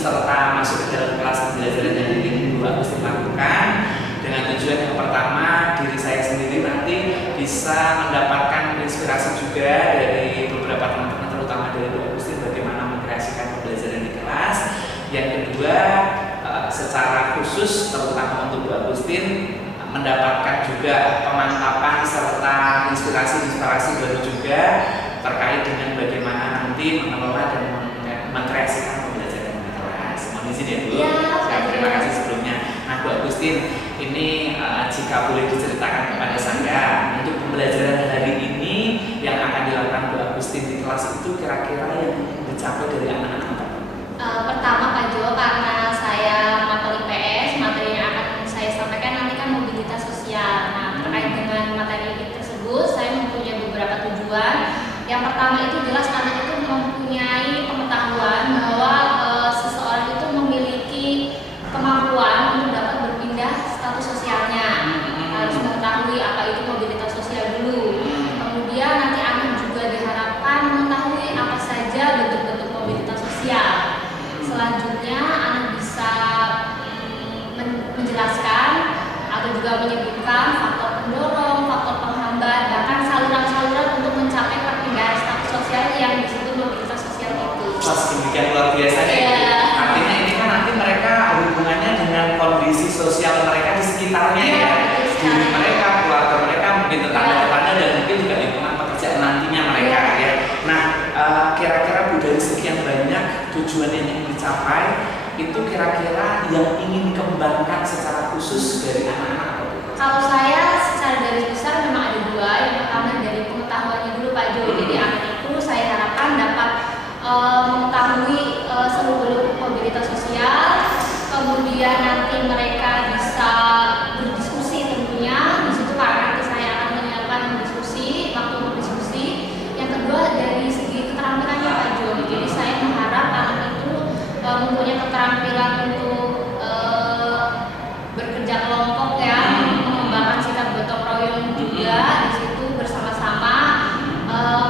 serta masuk ke dalam kelas pembelajaran yang ingin Bu Agustin lakukan, dengan tujuan yang pertama diri saya sendiri nanti bisa mendapatkan inspirasi juga dari beberapa teman-teman, terutama dari Bu Agustin, bagaimana mengkreasikan pembelajaran di kelas. Yang kedua, secara khusus terutama untuk Bu Agustin, mendapatkan juga pemantapan serta inspirasi baru juga terkait dengan bagaimana nanti mengelola dan mengkreasikan pembelajaran di kelas. Mohon izin ya Bu. Terima kasih sebelumnya. Nah Bu Agustin, ini jika boleh diceritakan kepada saya, untuk pembelajaran hari ini yang akan dilakukan Bu Agustin di kelas itu kira-kira yang dicapai dari anak-anak apa? Pertama Pak Jo, karena saya materi IPS, materi yang akan saya sampaikan nanti kan mobilitas sosial. Nah terkait dengan materi tersebut, saya mempunyai beberapa tujuan. Yang pertama itu jelas anak itu mempunyai pengetahuan bahwa seseorang itu memiliki kemampuan untuk dapat berpindah status sosialnya. Harus mengetahui apa itu mobilitas sosial dulu. Kemudian nanti anak juga diharapkan mengetahui apa saja bentuk-bentuk mobilitas sosial. Selanjutnya anak bisa menjelaskan atau juga menyebutkan faktor pendorong, faktor penghambat, bahkan saluran-saluran untuk mencapai perpindahan status sosial yang disebut mobilitas sosial itu. Demikian luar biasa ya. Artinya ini kan nanti mereka hubungannya dengan kondisi sosial mereka di sekitarnya ya. Diri mereka, keluarga mereka, mungkin tetangga-tetangga dan mungkin juga lingkungan pekerjaan nantinya mereka ya. Nah, kira-kira Bu, dari sekian banyak tujuan yang ingin dicapai, itu kira-kira yang ingin dikembangkan secara khusus dari anak-anak apa? Kalau saya secara garis besar memang ada dua. Yang pertama dari pengetahuannya dulu Pak Jo. Jadi anak itu saya harapkan dapat mengetahui seluruh mobilitas sosial. Kemudian nanti mereka bisa berdiskusi tentunya. Di situ nanti saya akan menyiapkan diskusi, waktu untuk diskusi. Yang kedua dari segi keterampilannya Pak Jo. Jadi saya mengharap anak itu mempunyai keterampilan untuk bekerja kelompok ya, mengembangkan sikap gotong royong juga di situ bersama-sama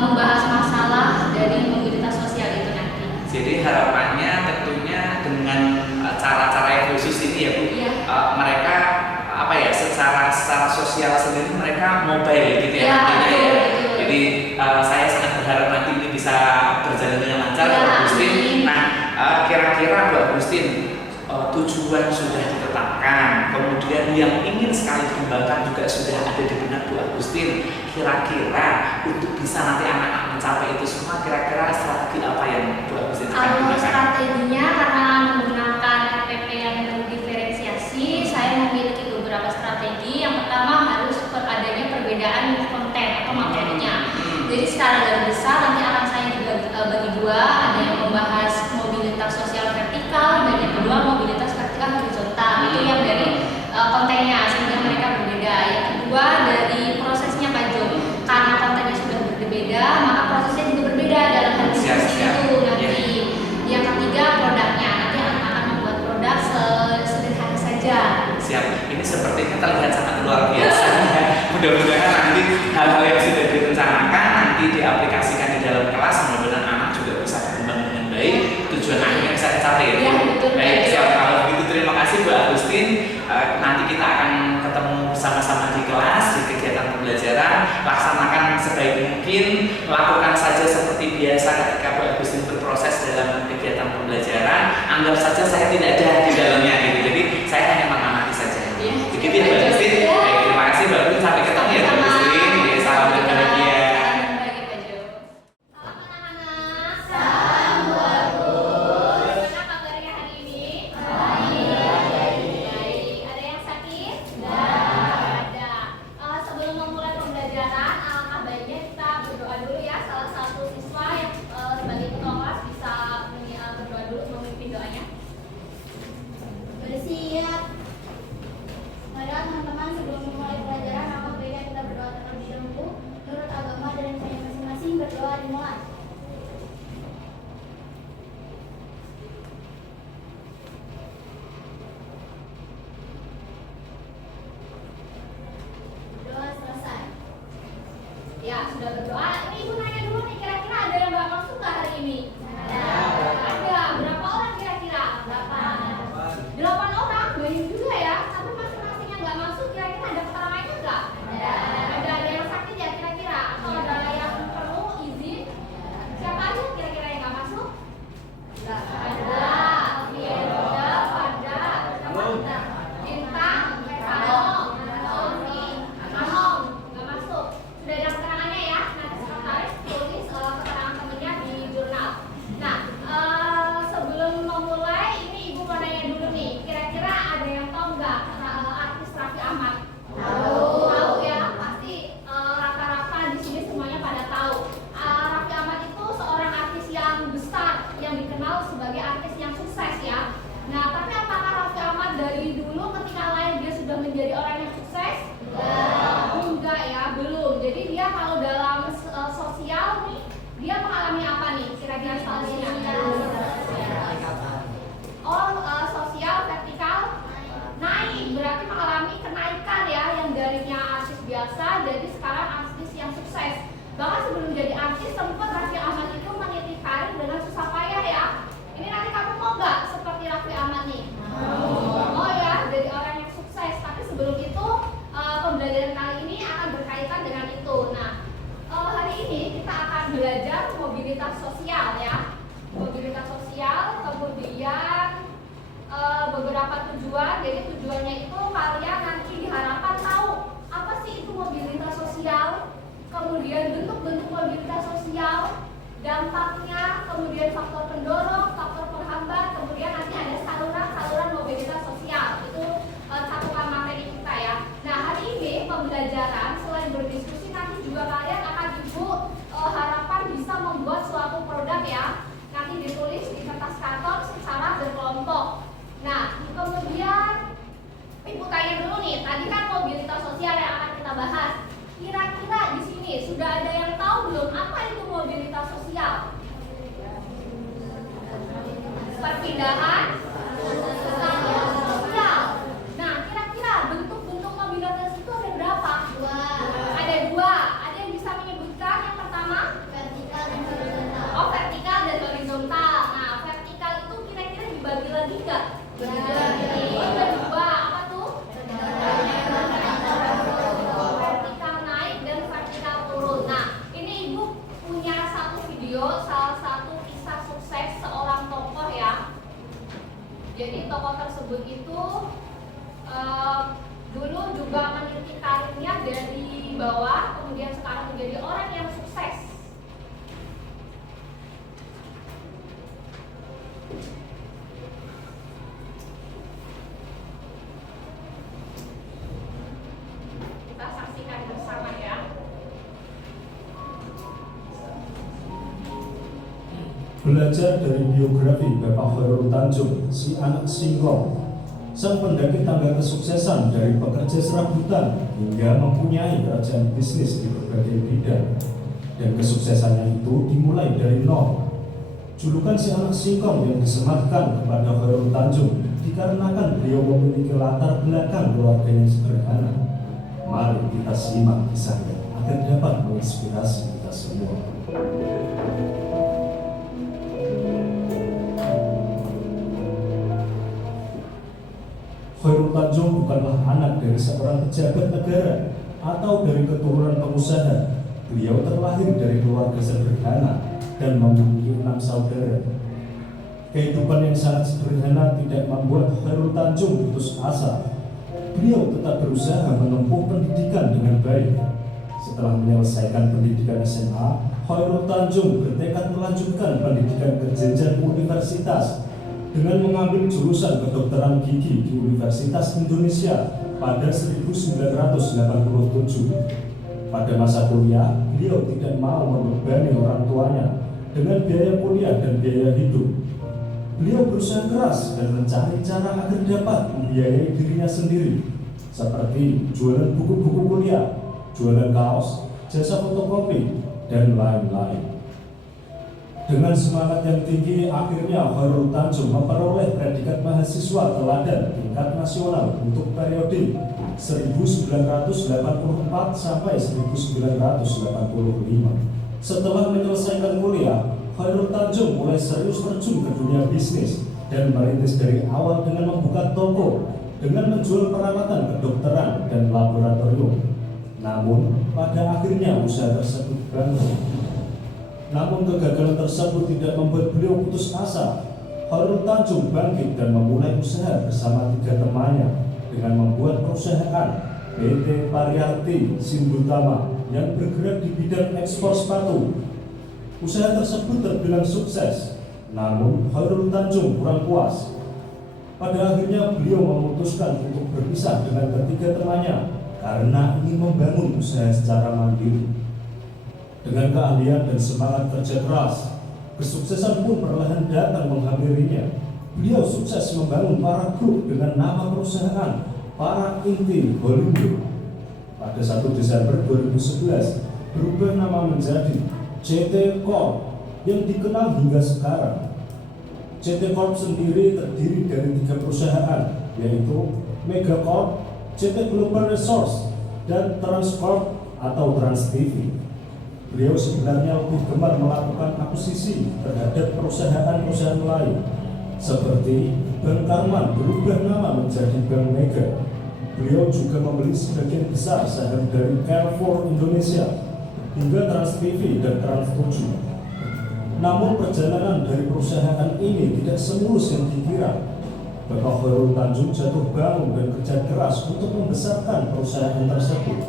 membahas masalah dari mobilitas sosial itu nanti. Jadi harapannya tentunya dengan cara-cara yang khusus ini ya Bu, mereka apa ya, secara sosial sendiri mereka mobile gitu ya, nantinya ya. Jadi saya sangat berharap nanti ini bisa berjalan dengan lancar Bu Agustin. Nah kira-kira Bu Agustin, tujuan sudah ditetapkan, kemudian yang ingin sekali dikembangkan juga sudah ada di benak Bu Agustin. Kira-kira untuk bisa nanti anak-anak mencapai itu semua, kira-kira strategi apa yang Bu Agustin akan gunakan? Strateginya karena menggunakan RPP yang berdiferensiasi, saya memiliki beberapa strategi. Yang pertama harus adanya perbedaan konten atau materinya. Jadi secara garis besar nanti akan saya juga bagi dua, ada yang membahas mobilitas sosial vertikal dan yang kedua mobilitas vertikal horizontal. Itu yang dari kontennya sehingga mereka berbeda. Yang kedua dari prosesnya Pak Jo, karena kontennya sudah berbeda maka prosesnya juga berbeda dalam hal diskusi itu nanti. Yang ketiga produknya, nanti anak akan membuat produk sederhana saja. Siap, ini sepertinya terlihat sangat luar biasa. Mudah-mudahan nanti hal-hal yang sudah direncanakan nanti diaplikasikan di dalam kelas, mudah-mudahan anak juga bisa berkembang dengan baik, tujuan akhirnya bisa tercapai ya. Iya, betul. Baik, siap. Kalau begitu terima kasih Bu Agustin. Nanti kita akan ketemu bersama-sama di kelas, di kegiatan pembelajaran. Laksanakan sebaik mungkin, lakukan saja seperti biasa ketika Bu Agustin berproses dalam kegiatan pembelajaran. Anggap saja saya tidak ada di dalamnya gitu. Jadi saya hanya mengamati saja. Begitu ya Bu Agustin. Baik, terima kasih Bu Agustin. Sampai ketemu ya Bu Agustin. Salam berbahagia. harusnya? Sosial vertikal naik, berarti mengalami kenaikan ya, yang darinya artis biasa jadi sekarang artis yang sukses. Bahkan sebelum jadi artis sempat Raffi Ahmad itu meniti karir dengan susah payah ya. Ini nanti kamu mau nggak seperti Raffi Ahmad nih? Oh ya, jadi orang yang sukses. Tapi sebelum itu pembelajaran kali ini akan berkaitan dengan itu. Nah, hari ini kita akan belajar mobilitas sosial ya. Mobilitas sosial, kemudian beberapa tujuan. Jadi tujuannya itu kalian nanti diharapkan tahu apa sih itu mobilitas sosial, kemudian bentuk-bentuk mobilitas sosial, dampaknya, kemudian faktor pendorong, faktor penghambat, kemudian nanti ada saluran-saluran mobilitas sosial. Itu satuan materi kita ya. Nah, hari ini pembelajaran selain berdiskusi nanti juga kalian akan harapan bisa membuat suatu produk ya. Nanti ditulis di kertas karton secara berkelompok. Nah, kemudian Ibu tanya dulu nih, tadi kan mobilitas sosial yang akan kita bahas. Kira-kira di sini sudah ada yang tahu belum apa itu mobilitas sosial? Perpindahan status sosial. Nah, kira-kira bentuk-bentuk mobilitas itu ada berapa? Ada dua. Ada yang bisa menyebutkan yang pertama? Vertikal dan horizontal. Oh, vertikal dan horizontal. Nah, vertikal itu kira-kira dibagi lagi nggak? Ada dua. Apa tuh? Vertikal naik dan vertikal turun. Nah, ini Ibu punya satu video, salah satu kisah sukses seorang tokoh ya. Jadi tokoh tersebut itu dulu juga meniti karirnya dari bawah, kemudian sekarang menjadi orang yang sukses. Kita saksikan bersama ya. Belajar dari biografi Bapak Khairul Tanjung, si anak singkong, sang pendaki tangga kesuksesan dari pekerja serabutan hingga mempunyai kerajaan bisnis di berbagai bidang. Dan kesuksesannya itu dimulai dari nol. Julukan si anak singkong yang disematkan kepada Khairul Tanjung dikarenakan beliau memiliki latar belakang keluarga yang sederhana. Mari kita simak kisahnya agar dapat menginspirasi kita semua. Khairul Tanjung bukanlah anak dari seorang pejabat negara atau dari keturunan pengusaha. Beliau terlahir dari keluarga sederhana dan memiliki 6 saudara. Kehidupan yang sangat sederhana tidak membuat Khairul Tanjung putus asa. Beliau tetap berusaha menempuh pendidikan dengan baik. Setelah menyelesaikan pendidikan SMA, Khairul Tanjung bertekad melanjutkan pendidikan ke jenjang universitas dengan mengambil jurusan kedokteran gigi di Universitas Indonesia pada 1987. Pada masa kuliah, beliau tidak mau membebani orang tuanya dengan biaya kuliah dan biaya hidup. Beliau berusaha keras dan mencari cara agar dapat membiayai dirinya sendiri, seperti jualan buku-buku kuliah, jualan kaos, jasa fotokopi, dan lain-lain. Dengan semangat yang tinggi, akhirnya Khairul Tanjung memperoleh predikat mahasiswa teladan tingkat nasional untuk periode 1984 sampai 1985. Setelah menyelesaikan kuliah, Khairul Tanjung mulai serius terjun ke dunia bisnis dan merintis dari awal dengan membuka toko dengan menjual perawatan kedokteran dan laboratorium. Namun, pada akhirnya usaha tersebut bangkrut. Namun kegagalan tersebut tidak membuat beliau putus asa. Khairul Tanjung bangkit dan memulai usaha bersama 3 temannya dengan membuat perusahaan PT Pariyarti Simbutama yang bergerak di bidang ekspor sepatu. Usaha tersebut terbilang sukses, namun Khairul Tanjung kurang puas. Pada akhirnya beliau memutuskan untuk berpisah dengan ketiga temannya karena ingin membangun usaha secara mandiri. Dengan keahlian dan semangat kerja keras, kesuksesan pun perlahan datang menghampirinya. Beliau sukses membangun para grup dengan nama perusahaan Para Inti Hollywood. Pada 1 Desember 2011, berubah nama menjadi CT Corp yang dikenal hingga sekarang. CT Corp sendiri terdiri dari 3 perusahaan, yaitu Megacorp, CT Global Resource, dan Transcorp atau Trans TV. Beliau sebenarnya lebih gemar melakukan akuisisi terhadap perusahaan-perusahaan lain, seperti Bank Karman berubah nama menjadi Bank Mega. Beliau juga membeli sebagian besar saham dari Carrefour Indonesia, hingga Trans TV dan Trans 7. Namun perjalanan dari perusahaan ini tidak semulus yang dikira. Bapak Khairul Tanjung jatuh bangun dan kerja keras untuk membesarkan perusahaan tersebut.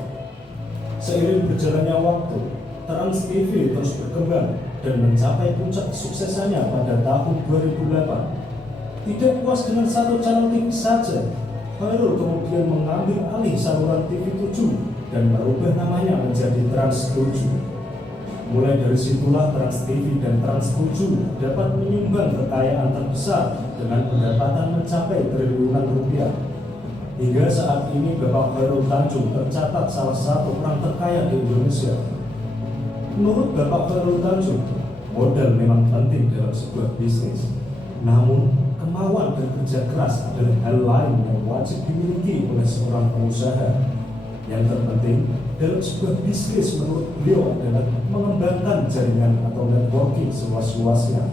Seiring berjalannya waktu, Trans TV terus berkembang dan mencapai puncak kesuksesannya pada tahun 2008. Tidak puas dengan satu channel TV saja, Khairul kemudian mengambil alih saluran TV 7 dan merubah namanya menjadi Trans 7. Mulai dari situlah Trans TV dan Trans 7 dapat menyumbang kekayaan terbesar dengan pendapatan mencapai triliunan rupiah. Hingga saat ini Bapak Khairul Tanjung tercatat salah satu orang terkaya di Indonesia. Menurut Bapak Khairul Tanjung, modal memang penting dalam sebuah bisnis. Namun, kemauan dan kerja keras adalah hal lain yang wajib dimiliki oleh seorang pengusaha. Yang terpenting dalam sebuah bisnis menurut beliau adalah mengembangkan jaringan atau networking seluas-luasnya.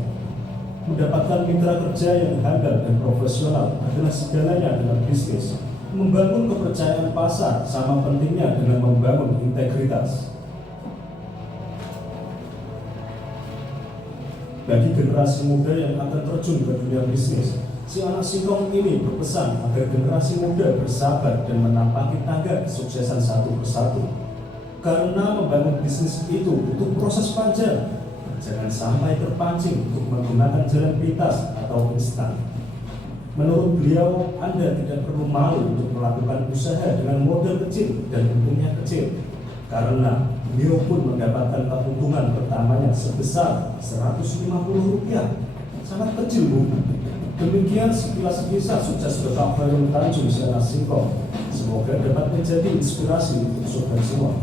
Mendapatkan mitra kerja yang handal dan profesional adalah segalanya dalam bisnis. Membangun kepercayaan pasar sama pentingnya dengan membangun integritas. Bagi generasi muda yang akan terjun ke dunia bisnis, si anak singkong ini berpesan agar generasi muda bersabar dan menampaki tangga kesuksesan satu persatu. Karena membangun bisnis itu butuh proses panjang. Jangan sampai terpancing untuk menggunakan jalan pintas atau instan. Menurut beliau, Anda tidak perlu malu untuk melakukan usaha dengan modal kecil dan untungnya kecil. Karena beliau pun mendapatkan keuntungan pertamanya sebesar Rp150. Sangat kecil, Bu. Demikian sekilas kisah sukses Bapak Khairul Tanjung si anak singkong. Semoga dapat menjadi inspirasi untuk sobat semua.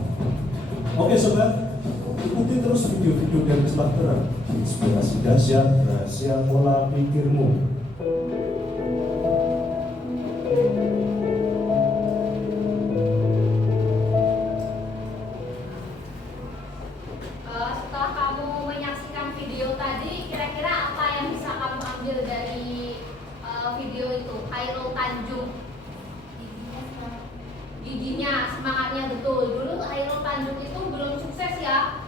Oke sobat, ikuti terus video-video dari Selatera. Inspirasi dahsyat, rahasia pola pikirmu. Setelah kamu menyaksikan video tadi, kira-kira apa yang bisa kamu ambil dari video itu? Khairul Tanjung, giginya, semangatnya betul. Dulu Khairul Tanjung itu belum sukses ya.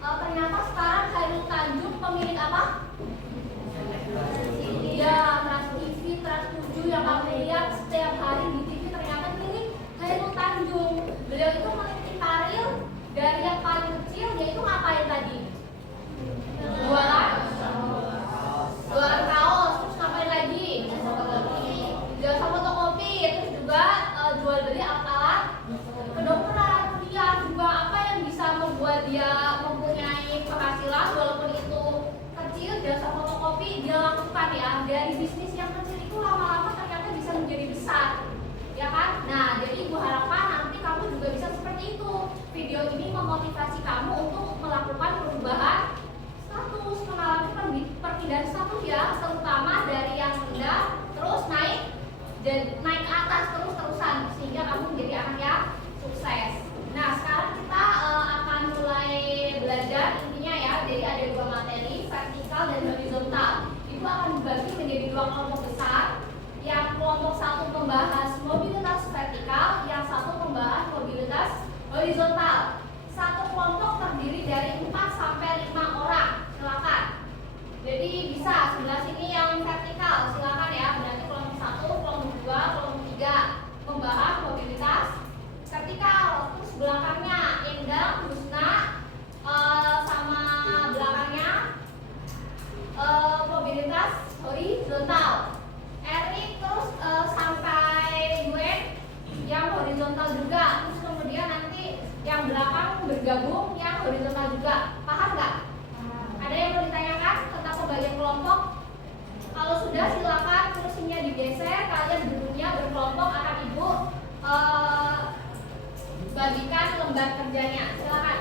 Ternyata sekarang Khairul Tanjung pemilik apa? Iya, Trans TV, Trans 7 yang kamu lihat setiap hari di TV ternyata milik Khairul Tanjung. Beliau itu meniti karir dari yang paling kecil, yaitu ngapain tadi? Jualan kaos, terus ngapain lagi? Jasa fotokopi, terus juga jual beli alat kedokteran. Dia juga apa yang bisa membuat dia mempunyai penghasilan walaupun itu kecil. Jasa fotokopi dia lakukan ya. Dari bisnis yang kecil itu lama-lama ternyata bisa menjadi besar, ya kan? Nah, jadi ibu harapkan nanti kamu juga bisa seperti itu. Video ini memotivasi kamu untuk melakukan perubahan status, mengalami perpindahan status ya, terutama dari yang rendah terus naik ke atas terus-terusan sehingga kamu menjadi anak yang sukses. Nah, sekarang kita akan mulai belajar intinya ya. Jadi ada 2 materi, vertikal dan horizontal. Itu akan dibagi menjadi 2 kelompok besar. Yang kelompok 1 membahas mobilitas vertikal, yang 1 membahas mobilitas horizontal. Satu kelompok terdiri dari 4 sampai 5 orang. Silakan. Jadi bisa sebelah sini yang vertikal, silakan ya. Berarti kelompok 1, kelompok 2, kelompok 3 membahas mobilitas vertikal. Terus belakangnya Endang, Husna, sama belakangnya mobilitas horizontal. Erik terus sampai Gwen yang horizontal juga. Terus kemudian nanti yang belakang bergabung yang horizontal juga. Paham nggak? Ada yang mau ditanyakan tentang pembagian kelompok? Kalau sudah silakan kursinya digeser, kalian duduknya berkelompok, akan ibu bagikan lembar kerjanya. Silakan.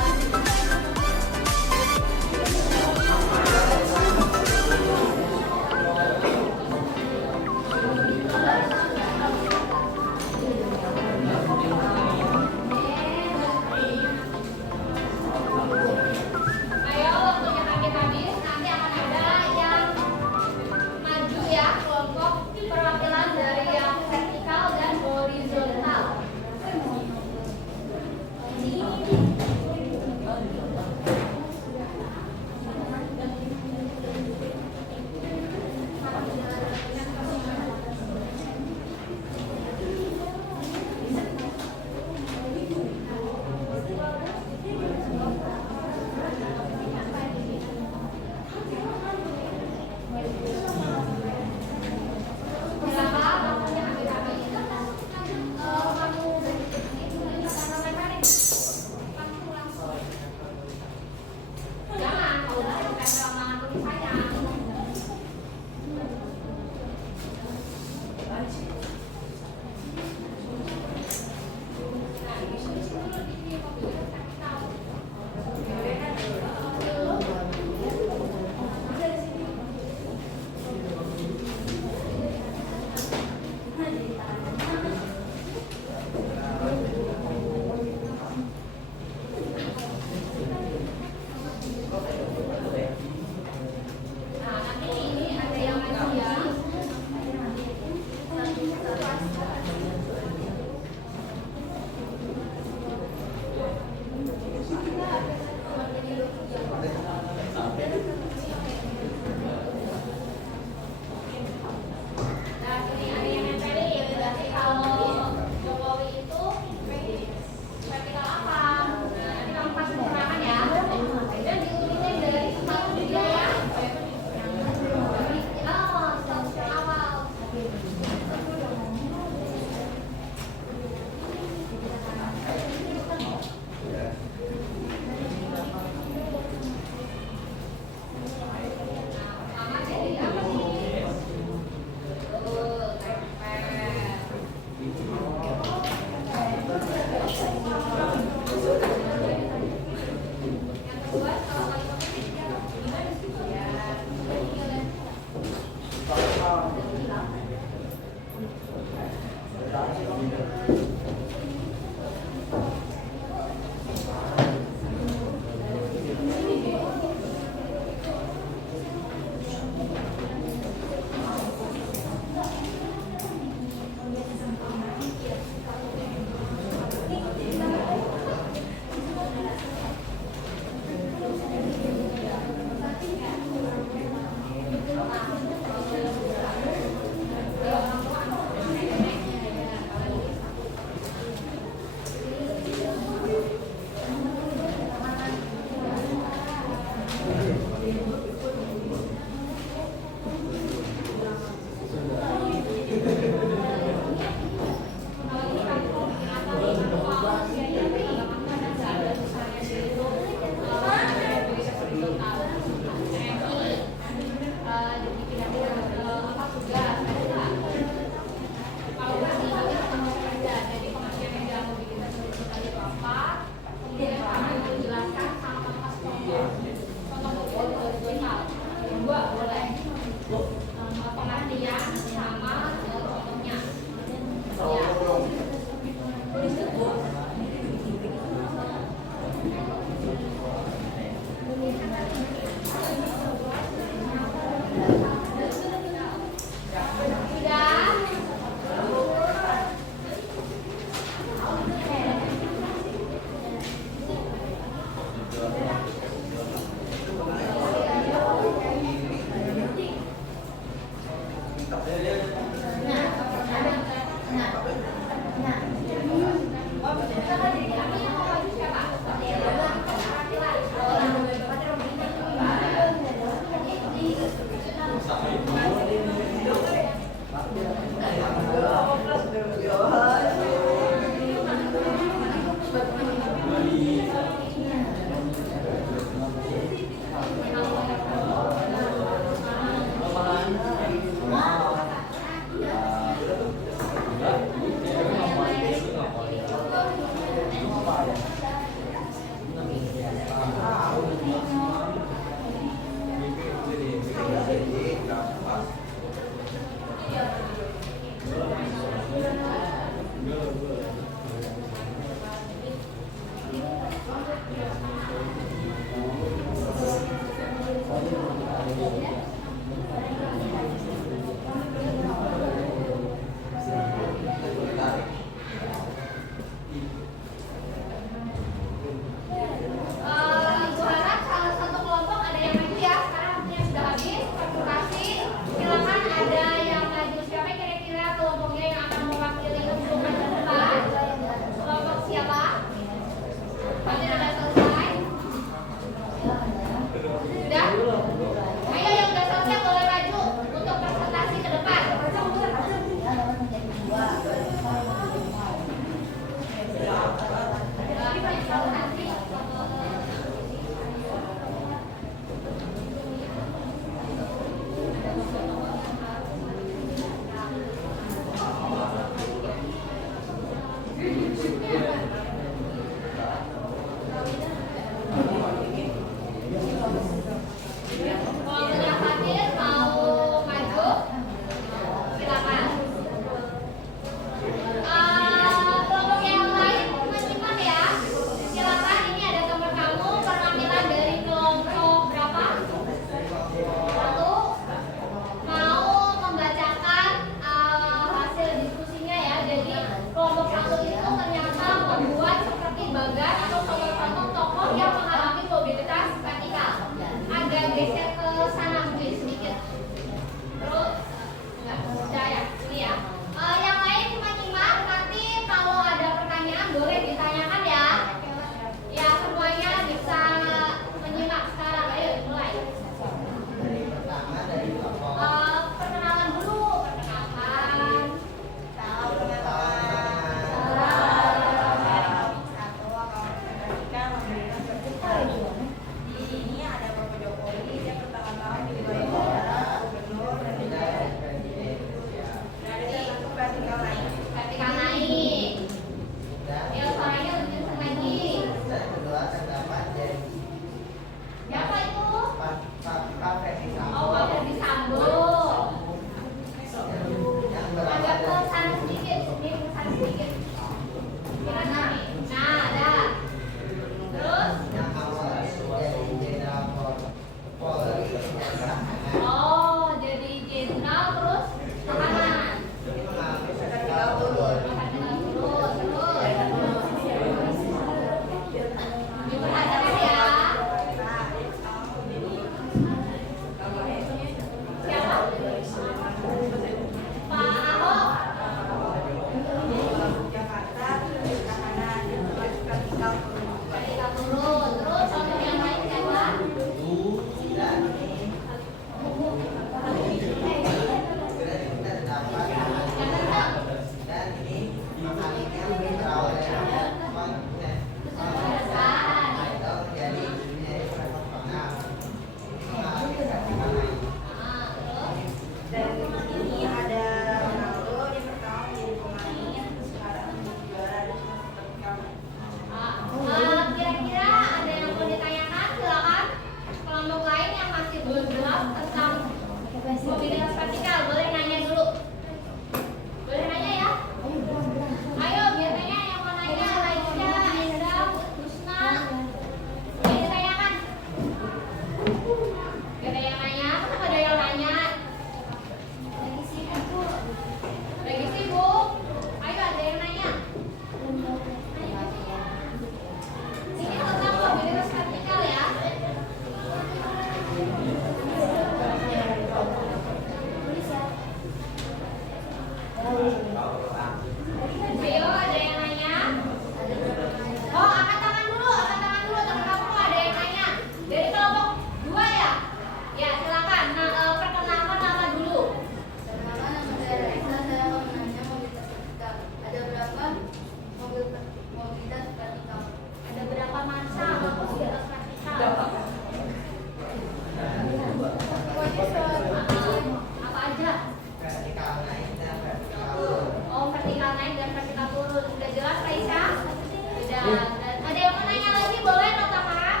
Dan ada yang mau nanya lagi boleh tangan?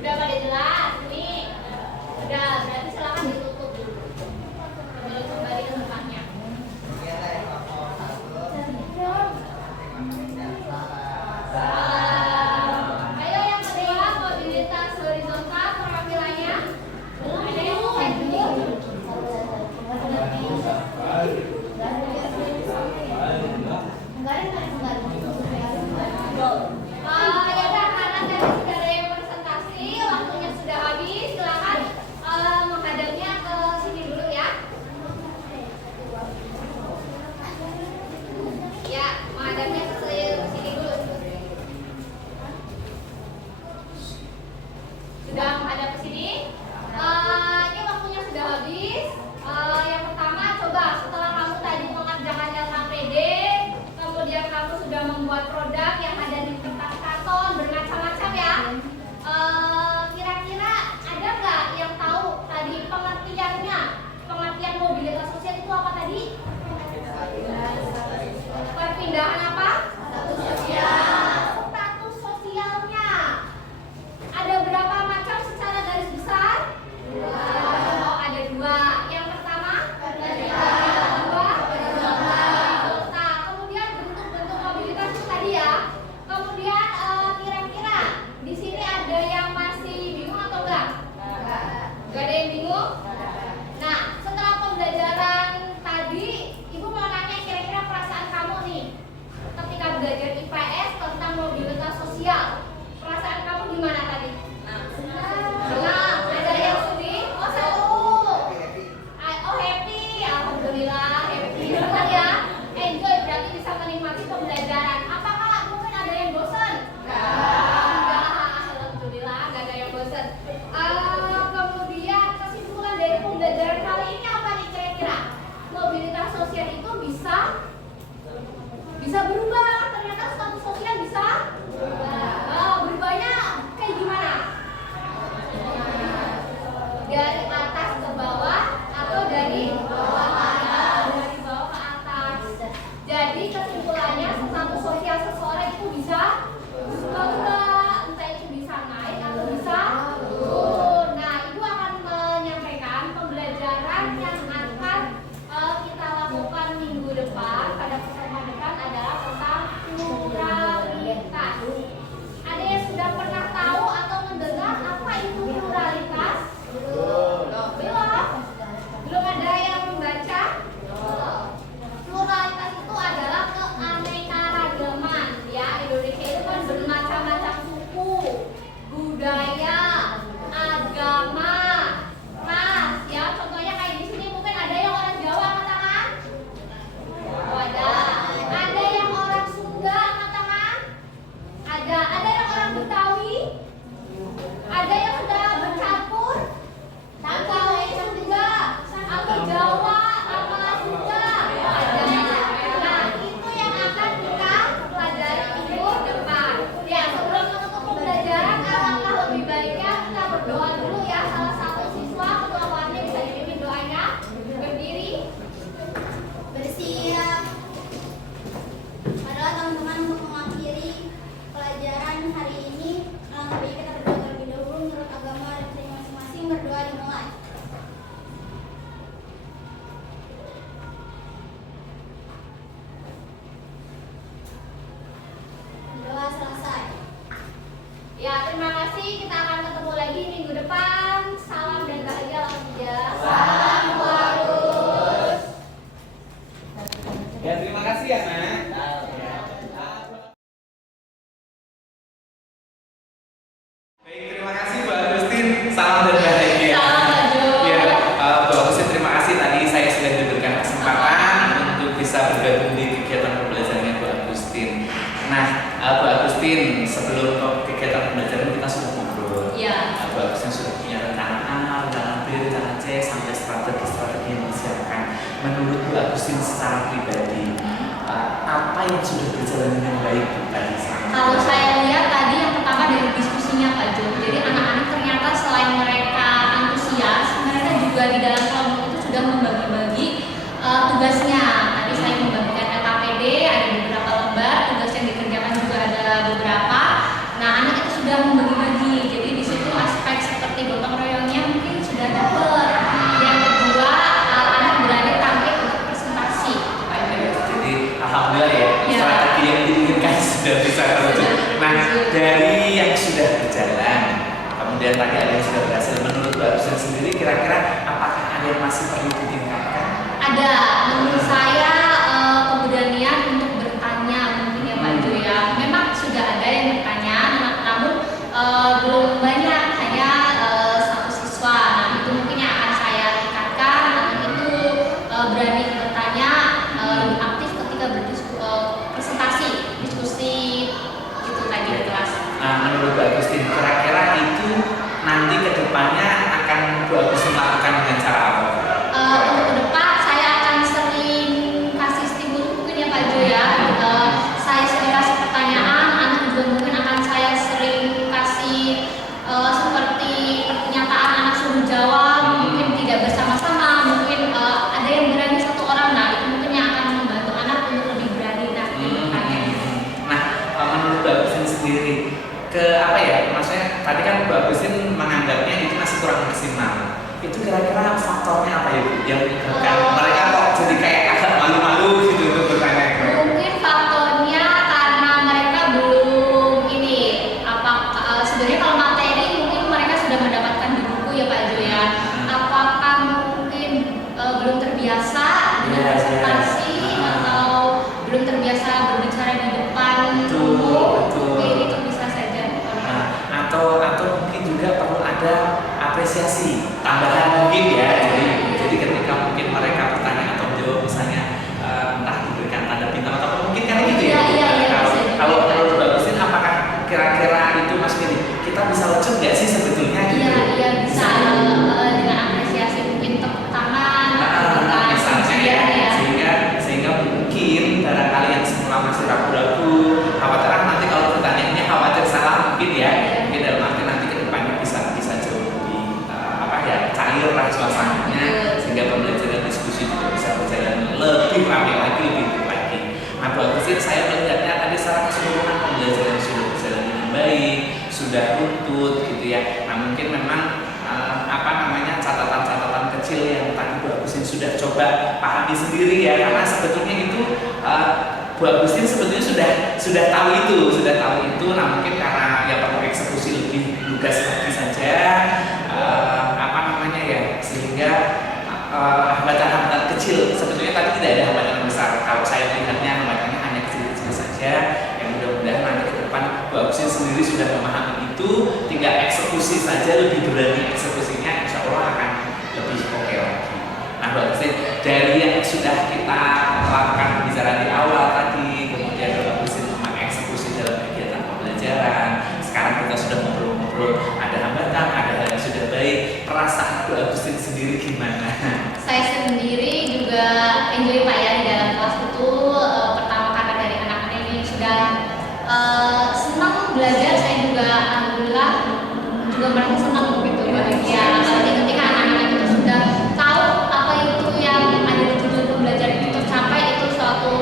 Udah pada jelas nih. Udah, berarti silakan ditutup dulu. Sebelum kembali ke tempatnya. Ayo yang kedua, mobilitas horizontal pengambilannya. Ada yang mau ya udah, karena tadi sudah ada yang presentasi, waktunya sudah habis, silakan menghadapnya ke sini dulu ya. Ya, menghadapnya ke sini dulu. Sudah menghadap ke sini. Ini waktunya sudah habis. Yang pertama, coba setelah kamu tadi mengerjakan LKPD, kemudian kamu sudah membuat produk yang ada di kertas karton bermacam-macam ya. Kira-kira ada nggak yang tahu tadi pengertiannya? Pengertian mobilitas sosial itu apa tadi? Perpindahan apa? Status sosial. Status sosialnya ada berapa macam secara garis besar? Oh, ada dua. Yang pertama, yang kedua, nah, kemudian bentuk-bentuk mobilitas itu tadi ya. Kemudian kira-kira di sini ada yang masih bingung atau enggak? Enggak ada yang bingung? Nah, setelah pembelajaran tadi, Ibu mau nanya kira-kira perasaan kamu nih ketika belajar IPS tentang mobilitas sosial. Perasaan kamu gimana tadi? Senang. Ada yang sedih? Oh, seru. Oh, happy. Alhamdulillah, happy. Benar ya? Enjoy, berarti bisa menikmati pembelajaran. Apakah mungkin ada yang bosan? Enggak. Alhamdulillah, enggak ada yang bosan. Kemudian kesimpulan dari pembelajaran kali ini apa nih kira-kira? Mobilitas sosial itu bisa berubah. Ternyata status sosial bisa berubahnya kayak gimana? Dari atas ke bawah atau dari bawah ke atas? Dari bawah ke atas. Jadi kesimpulannya status sosial seseorang itu bisa berubah, entah itu bisa naik atau bisa turun. Nah, Ibu akan menyampaikan pembelajaran yang akan kita lakukan minggu depan pada pertemuan depan adalah tentang pluralitas. Ada yang sudah pernah tahu atau mendengar apa itu pluralitas? Belum ada yang membaca? Pluralitas itu adalah keanekaragaman ya. Indonesia itu kan bermacam-macam suku, budaya, agama, ras ya. Contohnya kayak di sini mungkin ada yang orang Jawa angkat tangan. Ada yang orang Sunda angkat tangan. Ada yang orang Betawi. Ada yang sudah bercampur Betawi Sunda atau Jawa sama Sunda. Ada. Nah, itu yang akan kita pelajari minggu depan. Ya, sebelum menutup pembelajaran, alangkah lebih baiknya kita berdoa dulu ya. Salah satu siswa ketua kelasnya bisa dipimpin doanya. Berdiri. Bersiap. Adalah teman-teman untuk mengakhiri pelajaran hari ini. Alangkah baik kita berdoa terlebih dahulu menurut agama dan pribadi masing-masing. Berdoa dimulai. Doa selesai. Ya, terima kasih. Kita akan ketemu lagi minggu depan. Salam dan bahagia ya. Salam Warus. Ya, terima kasih ya, Nak. Baik, terima kasih Bu Agustin. Salam dan bahagia. Salam, Pak Jo. Ya, Bu Agustin, terima kasih tadi saya sudah diberikan kesempatan untuk bisa bergabung di kegiatan pembelajarannya Bu Agustin. Nah, Bu Agustin, sebelum kegiatan pembelajaran kita sudah ngobrol. Iya. Bu Agustin sudah punya rencana A, rencana B, rencana C, sampai strategi-strategi yang disiapkan. Menurut Bu Agustin secara pribadi, apa yang sudah berjalan dengan baik tadi? Kalau saya lihat tadi yang pertama dari diskusinya Pak Jo. Jadi anak-anak ternyata selain mereka antusias, mereka juga di dalam kelompok itu sudah membagi-bagi tugasnya. Tadi saya membagikan LKPD, ada beberapa lembar, tugas yang dikerjakan juga ada tadi ada yang sudah berhasil. Menurut Bu Agustin sendiri, kira-kira apakah ada yang masih perlu ditingkatkan? Ada, menurut saya keberanian untuk bertanya mungkin ya Pak Jo ya. Memang sudah ada yang bertanya, namun belum banyak, hanya satu siswa. Nah itu mungkin yang akan saya tingkatkan, itu berani bertanya, lebih aktif ketika presentasi, diskusi gitu tadi di kelas. Nah, menurut Bu Agustin, kira-kira itu nanti ke depannya akan Bu Agustin lakukan dengan cara apa? Untuk ke depan saya akan sering kasih stimulus mungkin ya Pak Jo ya. Saya sering kasih pertanyaan, anak juga mungkin akan saya sering kasih seperti pernyataan anak suruh jawab, mungkin tidak bersama-sama, mungkin ada yang berani satu orang. Nah itu mungkin yang akan membantu anak untuk lebih berani nanti bertanya. Nah, menurut Bu Agustin sendiri, maksudnya tadi kan Bu Agustin menganggapnya itu masih kurang maksimal. Itu kira-kira faktornya apa ya Bu? Yang menyebabkan mereka kok jadi kayak agak malu-malu gitu untuk bertanya? Mungkin faktornya karena mereka belum sebenarnya kalau materi mungkin mereka sudah mendapatkan di buku ya Pak Jo ya. Apakah mungkin belum terbiasa dengan presentasi atau belum terbiasa berbicara di depan umum? Mungkin itu bisa saja. Atau mungkin juga perlu ada apresiasi tambahan mungkin ya. Jadi ketika mungkin mereka bertanya atau menjawab misalnya entah diberikan tanda bintang atau mungkin kan gitu ya. Kalau menurut Bu Agustin, apakah kira-kira itu maksudnya kita bisa lecut nggak sih sebetulnya gitu? Iya bisa dengan apresiasi mungkin tepuk tangan, misalnya ya. Sehingga mungkin barangkali yang semula masih ragu-ragu, khawatir nanti kalau pertanyaannya khawatir salah mungkin ya. Mungkin dalam arti nanti ke depannya bisa jauh lebih cair lah suasananya, sehingga pembelajaran diskusi juga bisa berjalan lebih ramai lagi, lebih baik lagi. Nah Bu Agustin, saya melihatnya tadi secara keseluruhan pembelajaran sudah berjalan dengan baik, sudah runtut gitu ya. Nah mungkin memang catatan-catatan kecil yang tadi Bu Agustin sudah coba pahami sendiri ya, karena sebetulnya itu Bu Agustin sebetulnya sudah tahu itu, nah mungkin karena ya perlu eksekusi lebih lugas lagi saja, sehingga hambatan-hambatan kecil sebetulnya tadi tidak ada hambatan besar. Kalau saya melihatnya hambatannya hanya kecil-kecil saja, yang mudah-mudahan nanti ke depan Bu Agustin sendiri sudah memahami itu, tinggal eksekusi saja, lebih berani eksekusinya, insya Allah akan lebih oke lagi. Nah Bu Agustin, dari yang sudah kita lakukan pembicaraan di awal tadi, kemudian Bu Agustin mengeksekusi dalam kegiatan pembelajaran, sekarang kita sudah ngobrol-ngobrol, ada hambatan, ada hal yang sudah baik. Perasaan Bu Agustin sendiri gimana? Saya sendiri juga enjoy Pak ya di dalam kelas itu. Pertama karena dari anak-anak ini sudah senang belajar, saya juga alhamdulillah juga merasa senang begitu bahagia. Apalagi ketika anak-anak itu sudah tahu apa itu yang ada di tujuan pembelajaran itu tercapai, itu suatu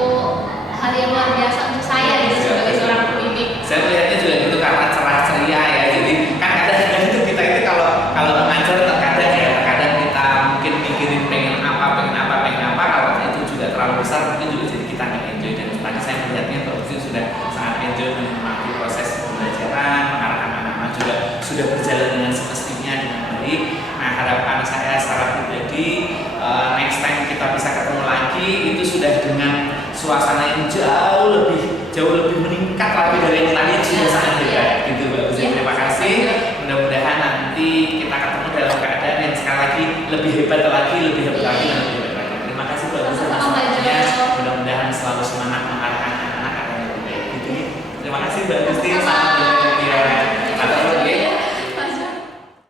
hal yang luar biasa untuk saya gitu, sebagai seorang pendidik. Saya melihatnya juga gitu karena cerah ceria ya. Jadi kan kadang-kadang itu kita itu kalau mengajar terkadang kita mungkin mikirin pengen apa, kalau itu juga terlalu besar mungkin juga jadi kita nggak enjoy. Dan tadi saya melihatnya Bu Agustin sudah sangat enjoy menikmati proses pembelajaran, mengarahkan anak-anak juga sudah berjalan dengan semestinya dengan baik. Nah harapan saya secara pribadi next time kita bisa ketemu lagi itu sudah dengan suasana yang jauh lebih meningkat lagi dari yang tadi yang sudah sangat